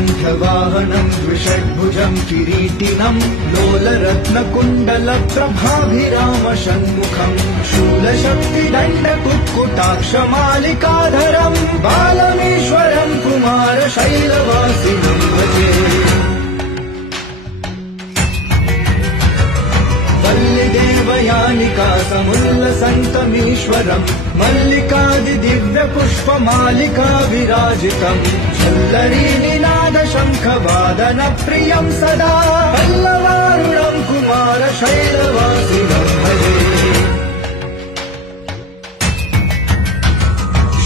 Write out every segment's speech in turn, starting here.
कंठवाहनं द्विषड्भुजं किरीटिनं लोलरत्नकुण्डलप्रभाभिरामषण्मुखं शूलशक्तिदण्डकुक्कुटाक्षमालिकाधरं बालमेश्वरं कुमारशैलवासिनं भजे। वल्लिदेवयानिका समुल्लसन्तमीश्वरम् मल्लिकादिदिव्यपुष्पमालिका विराजितम् झल्लरीनिनादशङ्खवादनप्रियं सदा पल्लवारुणं कुमारशैलवासिनं भजे।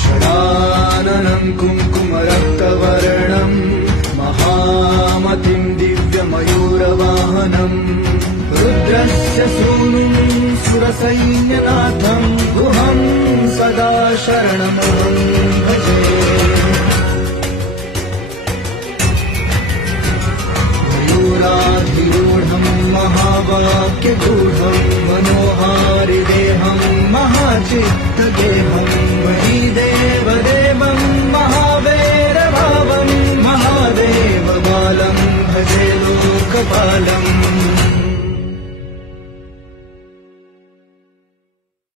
षडाननं कुङ्कुमरक्तवर्णं महामतिं दिव्यमयूरवाहनम् रुद्रस्य सूनुं सुरसैन्यनाथं गुहं सदा शरणमहं भजे। मयूराधिरूढं महावाक्यगूढं मनोहारिदेहं महाचित्तगेहं